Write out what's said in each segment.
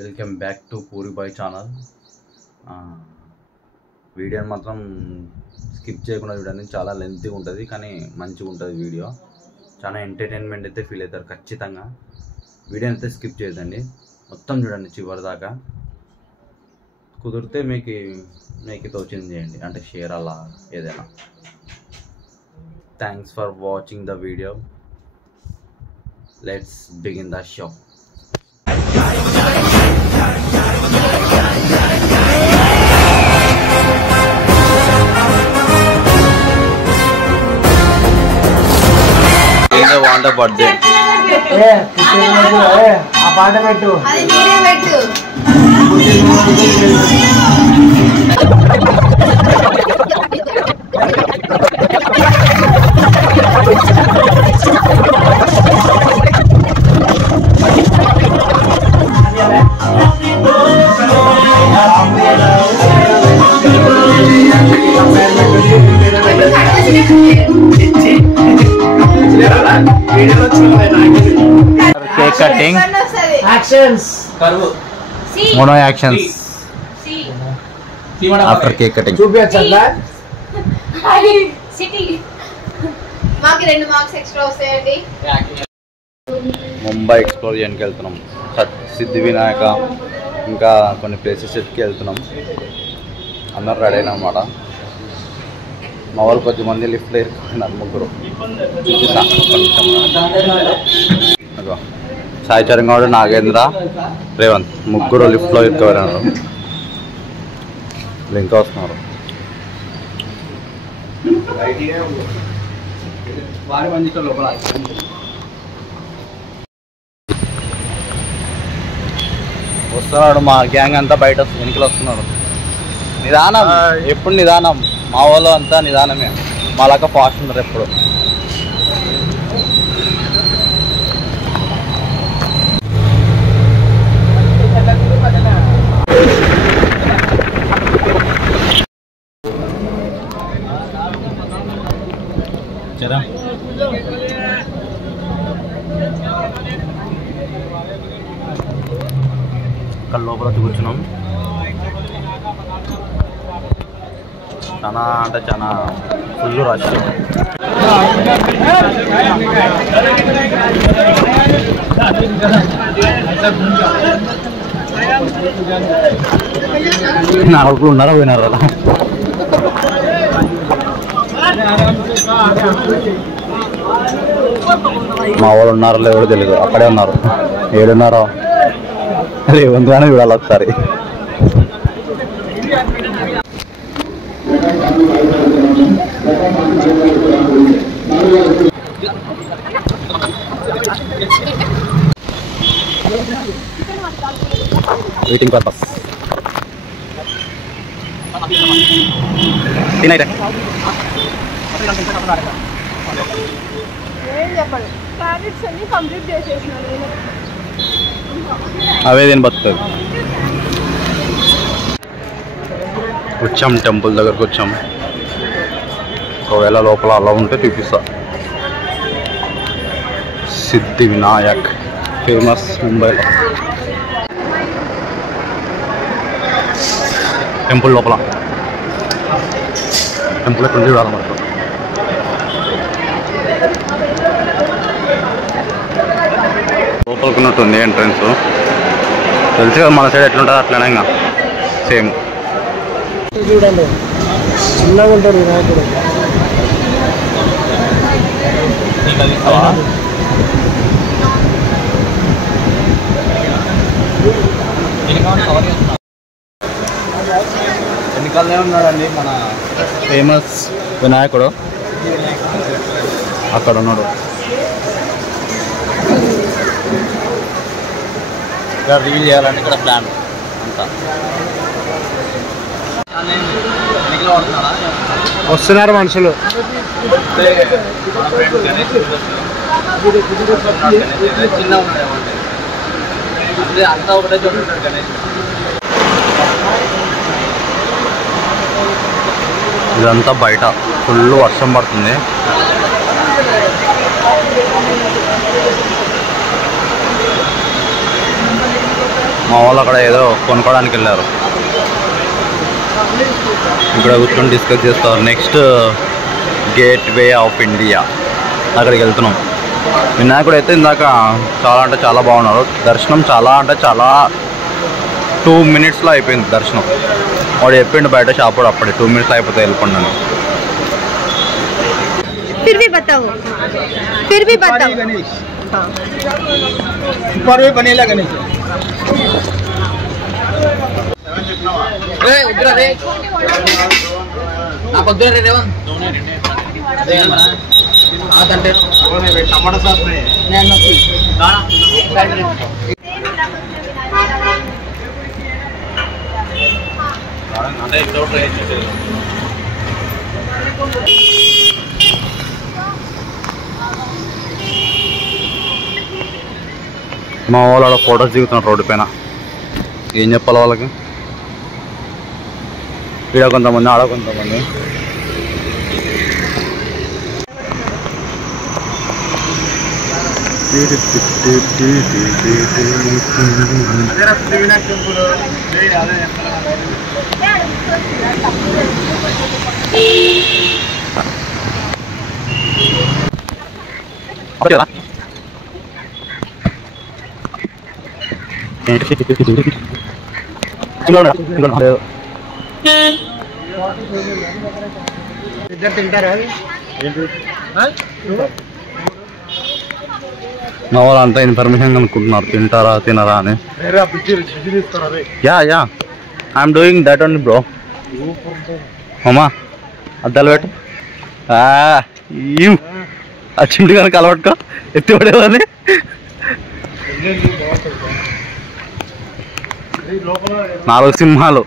Welcome back to Puri boy channel. వీడియోని మాత్రం skip చేయకుండా చూడండి, చాలా లెంతీగా ఉంటుంది కానీ మంచిగా ఉంటుంది వీడియో. చాలా ఎంటర్టైన్మెంట్ అయితే ఫీల్ అవుతారు ఖచ్చితంగా. వీడియోని అయితే స్కిప్ చేయదండి, మొత్తం చూడండి చివరి దాకా. కుదిరితే మీకు తోచింది చేయండి, అంటే షేర్ అలా ఏదైనా. Thanks for watching the video. Let's begin the show. వాంట birthday ఆ పాట పెట్టు. Cake cutting actions mono actions after cake cutting. చూపించండి. మాకు 2 మార్క్స్ ఎక్స్ట్రా వస్తాయండి. ముంబై ఎక్స్ప్లోర్ చేయడానికి వెళ్తున్నాం. సిద్ధి వినాయక ఇంకా కొన్ని ప్లేసెస్కి వెళ్తున్నాం. అందరూ రెడీ అయినా అన్నమాట. మా వాళ్ళు కొద్దిమంది లిఫ్ట్లో ఇరుక్కున్నారు, ముగ్గురు. సాయి చరణ్ గౌడ్, నాగేంద్ర, రేవంత్ ముగ్గురు లిఫ్ట్లో ఇరుక్కున్నారు. ఇంకా వస్తున్నారు. వస్తున్నాడు మా గ్యాంగ్ అంతా, బయట వెనుకలు వస్తున్నాడు. నిదానం, ఎప్పుడు నిదానం. మా వాళ్ళు అంతా నిదానమే, మాలాగా ఫాస్ట్ ఉన్నారు ఎప్పుడు. ఇక్కడ లోపల కూర్చున్నాం. చాలా అంటే చాలా ఫుల్ రష్. నాలుగు ఉన్నారా పోయినారు కదా. మా వాళ్ళు ఉన్నారో లేదో తెలియదు, అక్కడే ఉన్నారు. ఏడున్నారో రేవంత్ చూడాలి ఒకసారి. Waiting purpose. తినైతే అవే దీని బతుకుతుంది. వచ్చాం, టెంపుల్ దగ్గరకు వచ్చాం. ఒకవేళ లోపల అలా ఉంటే చూపిస్తా. సిద్ధి వినాయక్ ఫేమస్ ముంబైలో. టెంపుల్ లోపల, టెంపుల్ ఎక్కడ చూడాలన్నమాట. లోపలికున్నట్టుంది ఎంట్రన్స్. తెలుసు కదా మన సైడ్ ఎట్లుంటుంది అట్లనే ఇంకా సేమ్. చూడండి, చిన్నగా ఉంటాడు వినాయకుడు. వెనకాలనే ఉన్నాడండి మన ఫేమస్ వినాయకుడు, అక్కడ ఉన్నాడు. ఇక్కడ రీల్ చేయాలంటే ఇక్కడ ప్లాన్ అంతా. వస్తున్నారు మనుషులు. అంతా ఒకటే చూడండి గణేష్. ఇదంతా బయట ఫుల్ వర్షం పడుతుంది. మా వాళ్ళు అక్కడ ఏదో కొనుక్కోవడానికి వెళ్ళారు. ఇక్కడ కూర్చొని డిస్కస్ చేస్తారు. నెక్స్ట్ గేట్వే ఆఫ్ ఇండియా అక్కడికి వెళ్తున్నాం. వినాయకుడు అయితే ఇందాక చాలా అంటే చాలా బాగున్నారు. దర్శనం చాలా అంటే చాలా 2 minutesలో అయిపోయింది దర్శనం. వాడు చెప్పిండు బయట షాప్ అప్పుడే 2 minutesలో అయిపోతే వెళ్ళిపోండి అని. फिर भी बताओ ऊपर भी बनेला गणेश टमाटा साथ में మా వాళ్ళు ఫొటోస్ దిగుతున్నారు రోడ్డు పైన. ఏం చెప్పాలి వాళ్ళకి? ఈడ కొంతమంది, ఆడ కొంతమంది. इधर తింటారా? మా వాళ్ళు అంతా ఇన్ఫర్మేషన్ అనుకుంటున్నారు తింటారా తినరా అని. Yeah I'm doing that only bro. అమ్మా అద్దాలు పెట్టు. ఆ చింటి కనుక అలవాటుకో ఎత్తి పడేవాని. నాలుగు సింహాలు.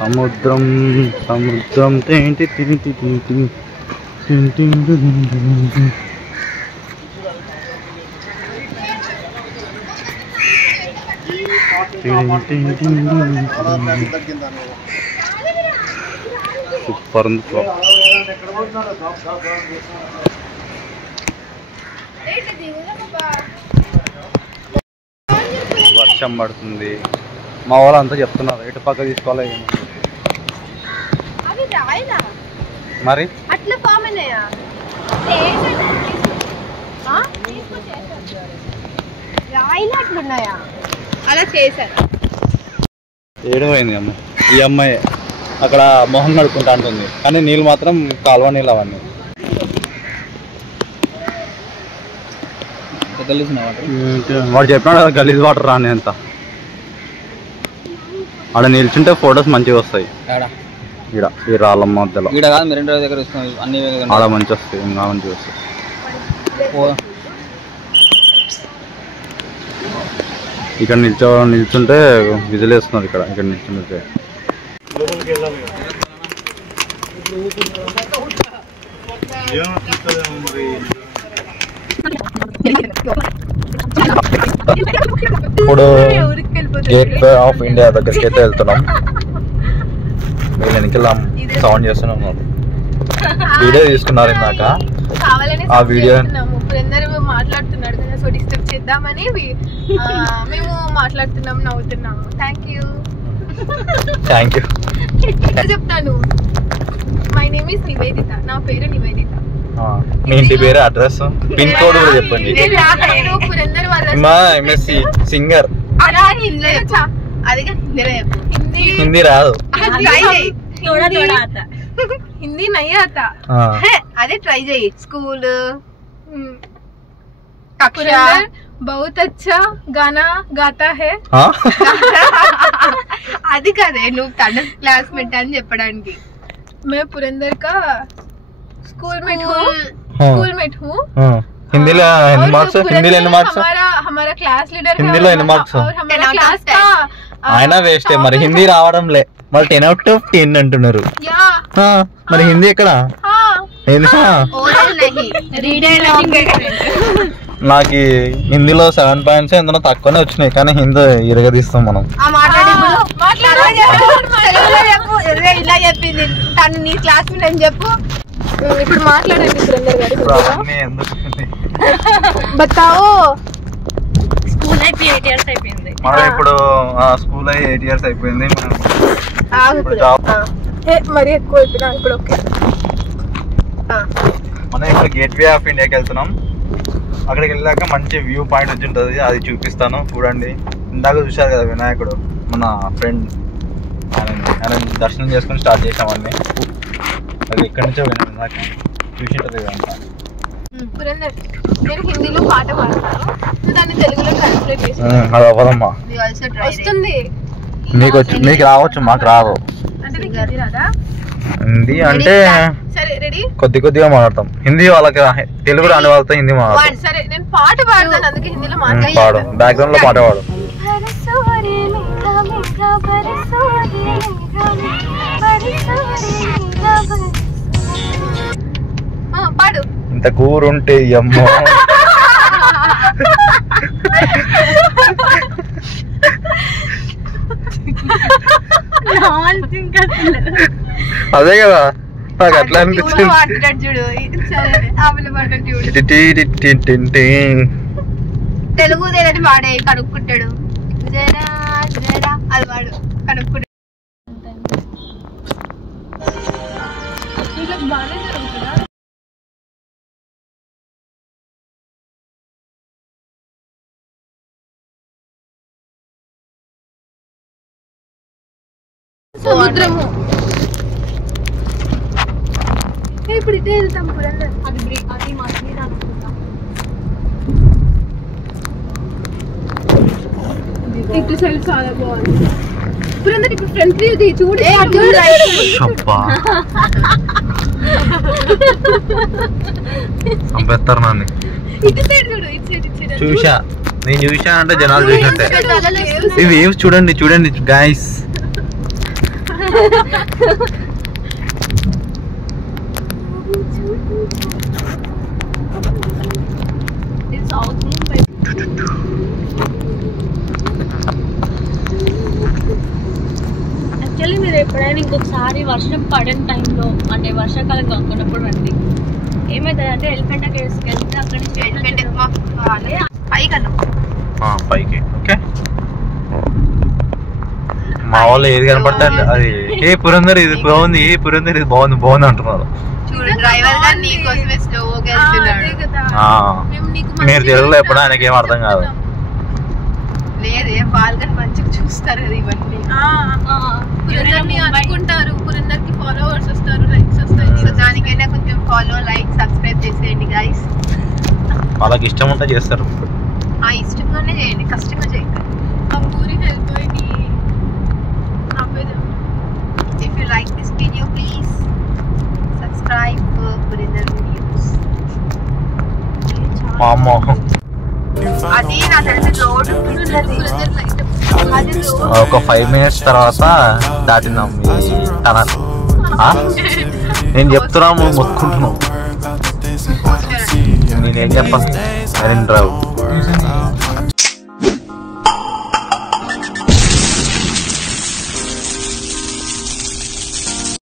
సముద్రం సముద్రం తేంటి తింటి తింటి సూపర్ ఉంది. వర్షం పడుతుంది. మా వాళ్ళు అంతా చెప్తున్నారు ఎటు పక్క తీసుకోవాలి మరి. అట్లా ఫామ్ అయినాయా? రాయిలు అట్లున్నాయా? అలా చేశారు. ఏడమైంది అమ్మ. ఈ అమ్మాయి అక్కడ మొహం కడుక్కుంటా అంటుంది కానీ నీళ్ళు మాత్రం కాలువ నీళ్ళు అవన్నీ. వాడు చెప్పినాడు కదా గలీజ్ వాటర్ రాని అంత. ఆడ నిల్చుంటే ఫొటోస్ మంచిగా వస్తాయి. ఈడ ఈ రాళ్ళ మధ్యలో ఆడ మంచి వస్తాయి. ఇంకా మంచిగా వస్తాయి. ఇక్కడ నిల్చుంటే విజిలేస్తున్నారు. ఇక్కడ నిల్చుంటే ఇప్పుడు గేట్వే ఆఫ్ ఇండియా దగ్గరికి అయితే వెళ్తున్నాం. వీళ్ళు వెనకెళ్ళి సౌండ్ చేస్తున్నాం. వీడియో తీసుకున్నారు ఇందాక. ఆ వీడియో మాట్లాడుతున్నాడు కదా, సో డిస్టర్బ్ చేద్దామని మేము మాట్లాడుతున్నాం, నవ్వుతున్నాము. థ్యాంక్ యూ చెప్తాను. My name is Nivedita. నా పేరు నివేదిత. మీ ఇంటి పేరు, అడ్రస్, పిన్ కోడ్ కూడా చెప్పండి. MSc singer. హిందీ రాదు. హిందీ నహీ ఆతా. అదే ట్రై చేయి. స్కూల్ కక్షా बहुत अच्छा गाना गाता है. అది కాదే నువ్వు తన క్లాస్మేట్ అని చెప్పడానికి. मैं पुरंदर का स्कूलमेट हूँ. हिंदीలో ఎన్ని మార్క్స్? హిందీలో ఎన్ని మార్క్స్? हमारा क्लास लीडर హిందీలో ఎన్ని మార్క్స్? और हमारा क्लास का ఆయన వేస్టే మరి. హిందీ రావడంలే వాళ్ళు 10 out of 10 అంటున్నారు. మరి హిందీ ఎక్కడ? నాకు హిందీలో 7 points ఎందులో తక్కువనే వచ్చినాయి కానీ హిందీ ఇరగదీస్తాం మనం. చెప్పింది తను నీ క్లాస్మేట్ అని చెప్పు. ఇప్పుడు మాట్లాడండి సురేందర్ గారు. బతావో. స్కూల్ అయిపోయి 8 years అయిపోయింది. మనం ఇప్పుడు స్కూల్ అయ్యి 8 years అయిపోయింది. మరి ఎక్కువ అయిపోయినా ఇప్పుడు ఓకే. మనం ఇప్పుడు గేట్వే ఆఫ్ ఇండియాకి వెళ్తున్నాం. అక్కడికి వెళ్ళాక మంచి వ్యూ పాయింట్ వచ్చి ఉంటుంది, అది చూపిస్తాను చూడండి. ఇందాక చూశారు కదా వినాయకుడు, మన ఫ్రెండ్ ఆయన దర్శనం చేసుకొని స్టార్ట్ చేసామని. అది ఎక్కడి నుంచో వినాక చూసింటది ఇదంతా. నేను హిందీలో పాట పాడతాను, దాన్ని తెలుగులో ట్రాన్స్లేట్ చేసి అది అవ్వదమ్మా. వస్తుంది. నీకు రావచ్చు, మాకు రాదు. హిందీ అంటే కొద్దిగా మాట్లాడతాం. హిందీ వాళ్ళకి తెలుగు రాని వాళ్ళతో హిందీ మాట్లాడతాం. సరే నేను పాట పాడతాను, అందుకే హిందీలో పాడు, బ్యాక్గ్రౌండ్ లో పాట పాడు. పాడు. ఇంత కూరుంటే అమ్మో. అదే కదా నాకు అట్లా అనిపించింది. తెలుగు ఏదంటే వాడే కనుక్కుంటాడు. జరా జరా అది వాడు కనుక్కుంటాడు. బాగానే జరుగుతుందా? సముద్రము. ఇప్పుడు ఇటే వెళ్తాం. అది మాత్రమే అనుకుంటాం. ఇటు సైడ్ చాలా బాగుంది. పురందర్ ఇప్పుడు ఫ్రంట్ వ్యూ ది చూడు. సంపేస్తారు నన్ను. ఇటు సైడ్ చూడు, ఇటు సైడ్ ఇటు సైడ్. చూసా, నేను చూసా అంటే జనాలు చూసినట్టే. ఇవి వేవ్స్ చూడండి చూడండి గైస్. యాక్చువల్లీ మీరు ఎప్పుడైనా ఇంకొకసారి వర్షం పడిన టైంలో అంటే వర్షాకాలం కాకున్నప్పుడు రండి. ఏమవుతుంది అంటే ఎలిఫెంటా కేవ్స్కి వెళ్తే అక్కడ నుంచి పైకి ఓకే. మా వాళ్ళు ఏది కనపడతా అది ఏ పురందర్ ఇది బాగుంది, ఏ పురందర్ ఇది బాగుంది బాగుంది అంటున్నారు. మీరు తెలుగులో ఎప్పుడు ఆయనకి ఏం అర్థం కాదు. లేదే వాళ్ళని మంచిగా చూస్తారు కదా ఇవన్నీ. పురందర్ని అనుకుంటారు, పురందర్కి ఫాలోవర్స్ వస్తారు, లైక్స్ వస్తాయి. సో దానికైనా కొంచెం ఫాలో, లైక్, సబ్స్క్రైబ్ చేసేయండి గైస్. వాళ్ళకి ఇష్టం ఉంటే చేస్తారు. ఇష్టంగానే చేయండి, కష్టంగా చేయండి. ఆ ఊరికి వెళ్ళిపోయి if you like this video please subscribe for Purinder videos. మామో అది నా తెలిసి రోడ్ ఒక 5 minutes తర్వాత దాటినాం ఈ టనల్. నేను చెప్తున్నాము మొత్తుకుంటున్నావు, నేనేం చెప్పాను. డ్రైవ్